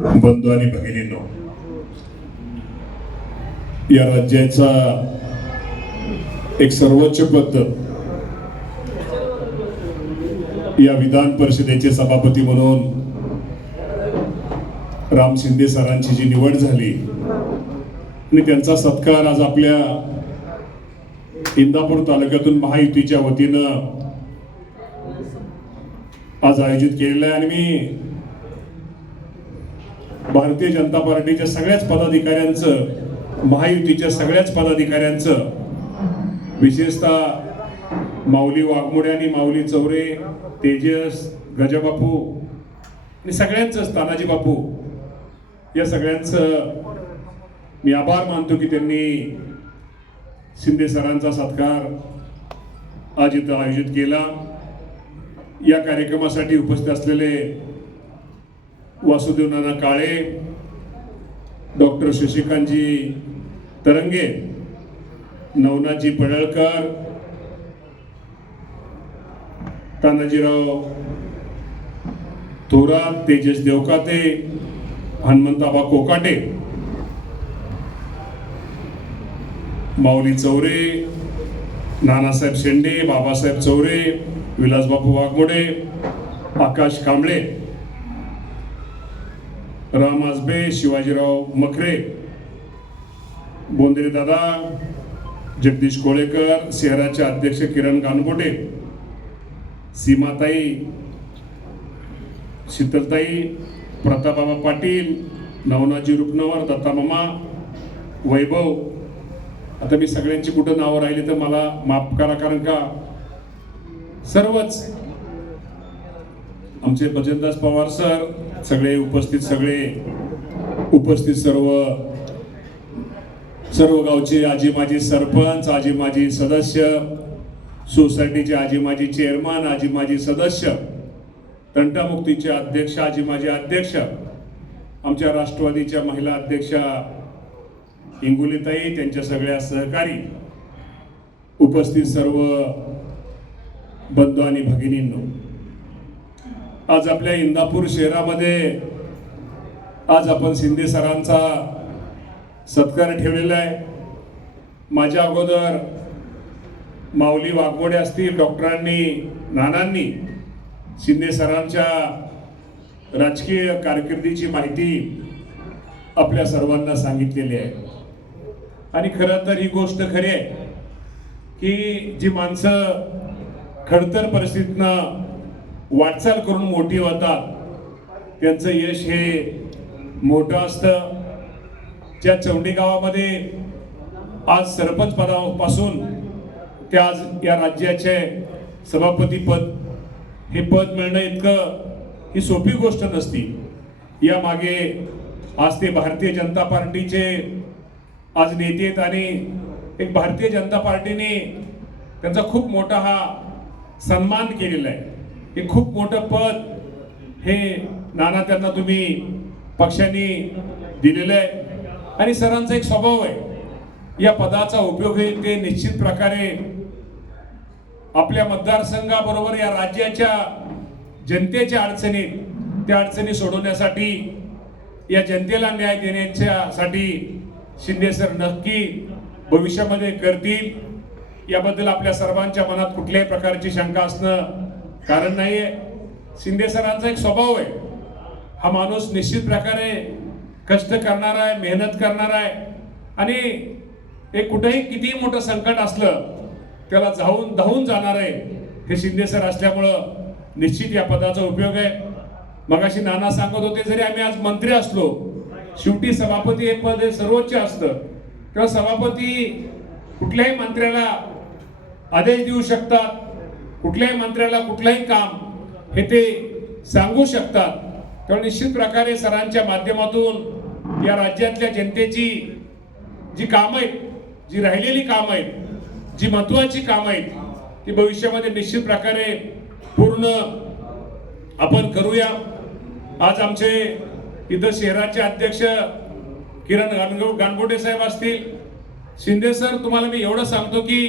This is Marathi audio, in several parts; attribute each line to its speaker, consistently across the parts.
Speaker 1: बंधू आणि भगिनींनो या राज्याचा एक सर्वोच्च पद या विधान परिषदेचे सभापती म्हणून राम शिंदे सरांची जी निवड झाली आणि त्यांचा सत्कार आज आपल्या इंदापूर तालुक्यातून महायुतीच्या वतीनं आज आयोजित केलेला आहे. आणि मी भारतीय जनता पार्टीच्या सगळ्याच पदाधिकाऱ्यांचं महायुतीच्या सगळ्याच पदाधिकाऱ्यांचं विशेषतः माऊली वाघमोडे आणि माऊली चौरे तेजस गजबापू आणि सगळ्यांचं तानाजी बापू या सगळ्यांचं मी आभार मानतो की त्यांनी शिंदे सरांचा सत्कार आज इथं आयोजित केला. या कार्यक्रमासाठी उपस्थित असलेले वासुदेव नाना काळे डॉक्टर शशिकांतजी तरंगे नवनाथजी पडळकर तानाजीराव थोरात तेजस देवकाते हनुमंताबा कोकाटे माऊली चौरे नानासाहेब शेंडे बाबासाहेब चौरे विलासबापू वाघमोडे आकाश कांबळे राम आजबे शिवाजीराव मखरे बोंदरे दादा जगदीश कोळेकर शहराचे अध्यक्ष किरण गानगोटे. सीमाताई शीतलताई प्रतापबाबा पाटील नवनाजी रुपनवर दत्तामामा वैभव. आता मी सगळ्यांची कुठं नावं राहिली तर मला माफ करा कारण का? सर्वच आमचे भजनदास पवार सर सगळे उपस्थित सगळे उपस्थित सर्व सर्व गावचे आजी माजी सरपंच आजी माजी सदस्य सोसायटीचे आजी माजी चेअरमन आजी माजी सदस्य तंटामुक्तीचे अध्यक्ष आजी माजी अध्यक्ष आमच्या राष्ट्रवादीच्या महिला अध्यक्षा इंगुलीताई त्यांच्या सगळ्या सहकारी उपस्थित सर्व बंधू आणि भगिनींनो. आज आपल्या इंदापूर शहरामध्ये आज आपण शिंदे सरांचा सत्कार ठेवलेला आहे. माझ्या अगोदर माऊली वाघमोडे असतील डॉक्टरांनी नानांनी शिंदे सरांच्या राजकीय कारकिर्दीची माहिती आपल्या सर्वांना सांगितलेली आहे. आणि खरं तर ही गोष्ट खरी आहे की जी माणसं खडतर परिस्थितीनं वाटचाल करून मोठी होतात. त्यांचं यश हे मोठं असतं. ज्या चौंडी गावामध्ये आज सरपंच पदापासून ते आज या राज्याचे सभापती पद हे पद मिळणं इतकं ही सोपी गोष्ट नसती. यामागे आज ते भारतीय जनता पार्टीचे आज नेते आहेत आणि एक भारतीय जनता पार्टीने त्यांचा खूप मोठा हा सन्मान केलेला आहे. हे खूप मोठं पद हे नाना त्यांना तुम्ही पक्षांनी दिलेलं आहे. आणि सरांचा एक स्वभाव आहे. या पदाचा उपयोग हे ते निश्चित प्रकारे आपल्या मतदारसंघाबरोबर या राज्याच्या जनतेच्या अडचणीत त्या अडचणी सोडवण्यासाठी या जनतेला न्याय देण्याच्यासाठी शिंदे सर नक्की भविष्यामध्ये करतील. याबद्दल आपल्या सर्वांच्या मनात कुठल्याही प्रकारची शंका असणं कारण नाहीये. शिंदे सरांचा एक स्वभाव आहे. हा माणूस निश्चित प्रकारे कष्ट करणार आहे मेहनत करणार आहे. आणि एक कुठेही कितीही मोठं संकट असलं त्याला जाऊन धावून जाणार आहे हे शिंदे सर असल्यामुळं निश्चित या पदाचा उपयोग आहे. मगाशी नाना सांगत होते जरी आम्ही आज मंत्री असलो शेवटी सभापती हे पद हे सर्वोच्च असतं. तेव्हा सभापती कुठल्याही मंत्र्याला आदेश देऊ शकतात कुठल्याही मंत्र्याला कुठलंही काम हे ते सांगू शकतात. तेव्हा निश्चित प्रकारे सरांच्या माध्यमातून या राज्यातल्या जनतेची जी कामं आहेत जी राहिलेली कामं आहेत जी महत्वाची कामं आहेत ती भविष्यामध्ये निश्चित प्रकारे पूर्ण आपण करूया. आज आमचे इथं शहराचे अध्यक्ष किरण गानगो गानगोटे साहेब असतील. शिंदे सर तुम्हाला मी एवढं सांगतो की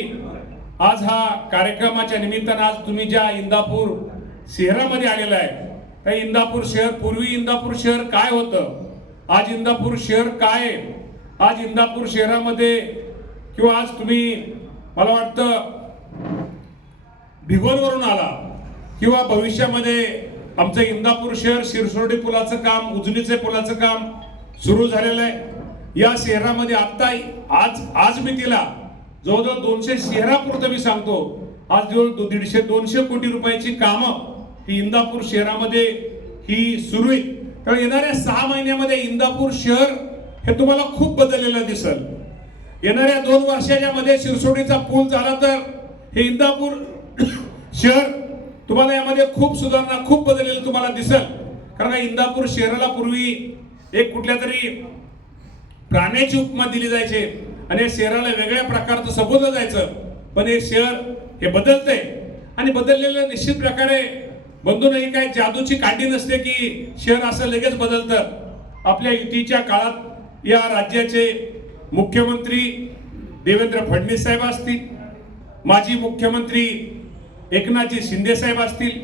Speaker 1: आज हा कार्यक्रमाच्या निमित्तानं आज तुम्ही ज्या इंदापूर शहरामध्ये आलेला आहे त्या इंदापूर शहर पूर्वी इंदापूर शहर काय होतं आज इंदापूर शहर काय आहे? आज इंदापूर शहरामध्ये किंवा आज तुम्ही मला वाटतं भिगोलवरून आला किंवा भविष्यामध्ये आमचं इंदापूर शहर शिरसोडी पुलाचं काम उजनीचे पुलाचं काम सुरू झालेलं आहे या शहरामध्ये आत्ता आज आज मी तिला जवळजवळ दोनशे शहरापुरतं मी सांगतो. आज जवळ दीडशे दोनशे कोटी रुपयाची कामं ही इंदापूर शहरामध्ये ही सुरू आहे कारण येणाऱ्या सहा महिन्यामध्ये इंदापूर शहर हे तुम्हाला खूप बदललेलं दिसल. येणाऱ्या दोन वर्षाच्या मध्ये शिरसोडीचा पूल झाला तर हे इंदापूर शहर तुम्हाला यामध्ये खूप सुधारणा खूप बदललेलं तुम्हाला दिसल. कारण इंदापूर शहराला पूर्वी एक कुठल्या तरी प्राण्याची उपमा दिली जायची. आणि या शहराला वेगळ्या प्रकारचं संबोधलं जायचं. पण हे शहर हे बदलतंय. आणि बदललेलं निश्चित प्रकारे बंधूनही काय काही जादूची काठी नसते की शहर असं लगेच बदलतं. आपल्या युतीच्या काळात या राज्याचे मुख्यमंत्री देवेंद्र फडणवीस साहेब असतील माजी मुख्यमंत्री एकनाथजी शिंदे साहेब असतील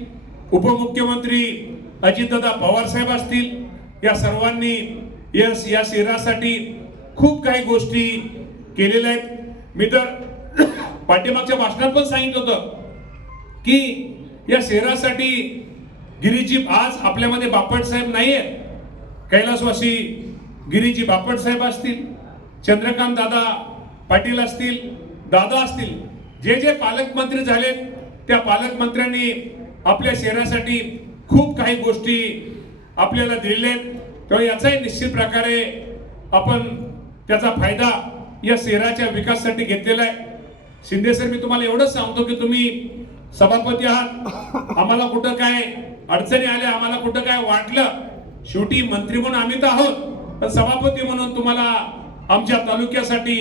Speaker 1: उपमुख्यमंत्री अजितदादा पवार साहेब असतील या सर्वांनी यस या शहरासाठी खूप काही गोष्टी केलेले आहेत. मी तर पाठीमागच्या भाषणात पण सांगितलं होतं की या शहरासाठी गिरीजी आज आपल्यामध्ये बापट साहेब नाही आहेत कैलासवासी गिरीजी बापट साहेब असतील चंद्रकांत दादा पाटील असतील दादा असतील जे जे पालकमंत्री झालेत त्या पालकमंत्र्यांनी आपल्या शहरासाठी खूप काही गोष्टी आपल्याला दिलेल्या आहेत. तेव्हा याचाही निश्चित प्रकारे आपण त्याचा फायदा या शहराच्या विकासासाठी घेतलेला आहे. शिंदे सर मी तुम्हाला एवढंच सांगतो की तुम्ही सभापती आहात. आम्हाला कुठं काय अडचणी आल्या आम्हाला कुठं काय वाटलं शेवटी मंत्री म्हणून आम्ही तर आहोत. पण सभापती म्हणून तुम्हाला आमच्या तालुक्यासाठी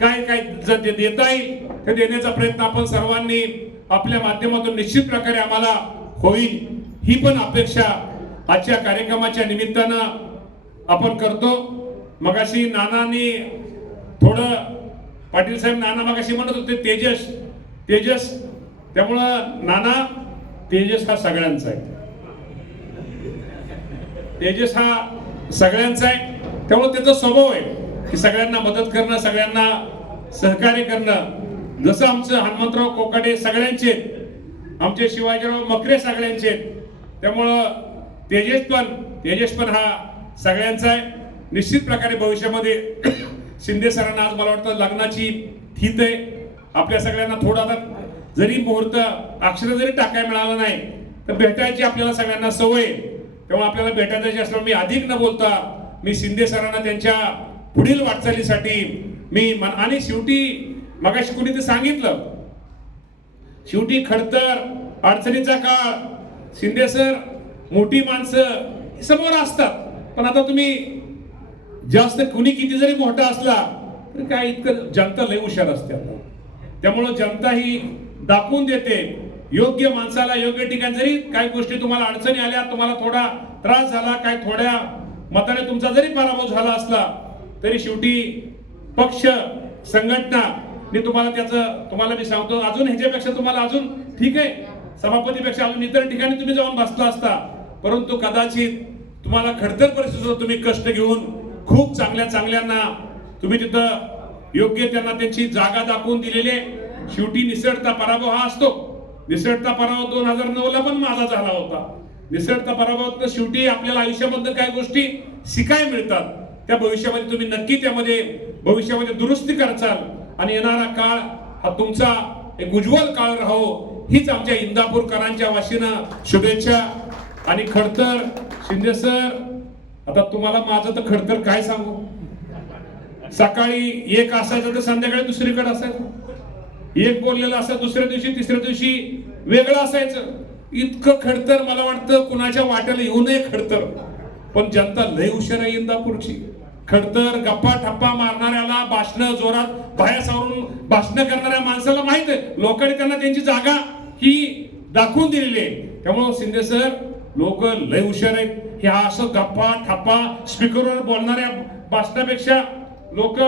Speaker 1: काय काय जर दे- देता येईल ते देण्याचा प्रयत्न आपण सर्वांनी आपल्या माध्यमातून निश्चित प्रकारे आम्हाला होईल. ही पण अपेक्षा आजच्या कार्यक्रमाच्या निमित्तानं आपण करतो. मगाशी नानांनी थोडं पाटील साहेब नाना मागाशी म्हणत होते तेजस तेजस. त्यामुळं नाना तेजस हा सगळ्यांचा आहे. तेजस हा सगळ्यांचा आहे. त्यामुळे त्याचा स्वभाव आहे की सगळ्यांना मदत करणं सगळ्यांना सहकार्य करणं. जसं आमचं हनुमंतराव कोकाडे सगळ्यांचे आहेत. आमचे शिवाजीराव मकरे सगळ्यांचे आहेत. त्यामुळं तेजस पण तेजस पण हा सगळ्यांचा आहे. निश्चित प्रकारे भविष्यामध्ये शिंदे सरांना आज मला वाटतं लग्नाची थीत आहे. आपल्या सगळ्यांना थोडा आता जरी मुहूर्त अक्षर जरी टाकायला मिळालं नाही तर भेटायची आपल्याला सगळ्यांना सवय तेव्हा आपल्याला भेटायचं असल्यामुळे मी अधिक न बोलता मी शिंदे सरांना त्यांच्या पुढील वाटचालीसाठी मी आणि शेवटी मगाशी कुणी ते सांगितलं शेवटी खडतर अडचणीचा काळ शिंदे सर मोठी माणसं समोर असतात. पण आता तुम्ही जास्त कुणी किती जरी मोठा असला तरी काय इतकं जनता लय हुशार असते आता. त्यामुळं जनता ही दाखवून देते. योग्य माणसाला योग्य ठिकाणी जरी काही गोष्टी तुम्हाला अडचणी आल्या तुम्हाला थोडा त्रास झाला काय थोड्या मताने तुमचा जरी पराभव झाला असला तरी शेवटी पक्ष संघटना मी तुम्हाला त्याचं तुम्हाला मी सांगतो अजून ह्याच्यापेक्षा तुम्हाला अजून ठीक आहे. सभापतीपेक्षा अजून इतर ठिकाणी तुम्ही जाऊन बसला असता परंतु कदाचित तुम्हाला खडतर परिस्थितीवर तुम्ही कष्ट घेऊन खूप चांगल्या चांगल्यांना तुम्ही तिथं योग्य त्यांना त्यांची जागा दाखवून दिलेली शेवटी निसटता पराभव हा असतो. निसटता पराभव दोन हजार नऊ ला पण माझा झाला होता. निसटता पराभव शेवटी आपल्याला आयुष्याबद्दल काही गोष्टी शिकाय मिळतात. त्या भविष्यामध्ये तुम्ही नक्की त्यामध्ये भविष्यामध्ये दुरुस्ती करचाल. आणि येणारा काळ हा तुमचा एक उज्ज्वल काळ राहो. हीच आमच्या इंदापूरकरांच्या वाशीनं शुभेच्छा. आणि खडतर शिंदे सर आता तुम्हाला माझं तर खडतर काय सांगू? सकाळी एक असायचं तर संध्याकाळी दुसरीकडे असायचं. एक बोललेलं असं दुसऱ्या दिवशी तिसऱ्या दिवशी वेगळं असायचं. इतकं खडतर मला वाटतं कुणाच्या वाट्याला येऊ नये खडतर. पण जनता लय हुशार आहे इंदापूरची. खडतर गप्पा ठप्पा मारणाऱ्याला भाषण जोरात बाहेर सावरून भाषण करणाऱ्या माणसाला माहीत आहे. लोकांनी त्यांना त्यांची जागा ही दाखवून दिलेली आहे. त्यामुळं शिंदे सर लोक लय हुशार आहेत. हे असं गप्पा ठप्पा स्पीकरवर बोलणाऱ्या भाषणापेक्षा लोक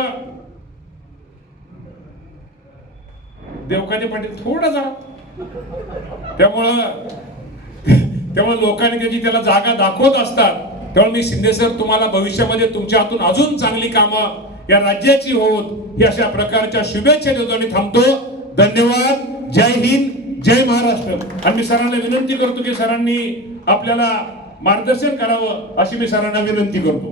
Speaker 1: देवकाने पाटील थोडं जा त्यामुळं तेव्हा लोकांनी त्याची त्याला जागा दाखवत असतात. तेव्हा मी शिंदे सर तुम्हाला भविष्यामध्ये तुमच्या हातून अजून चांगली कामं या राज्याची होत ही अशा प्रकारच्या शुभेच्छा देतो आणि थांबतो. धन्यवाद. जय हिंद. जय महाराष्ट्र. आणि मी सरांना विनंती करतो की सरांनी आपल्याला मार्गदर्शन करावं अशी मी सरांना विनंती करतो.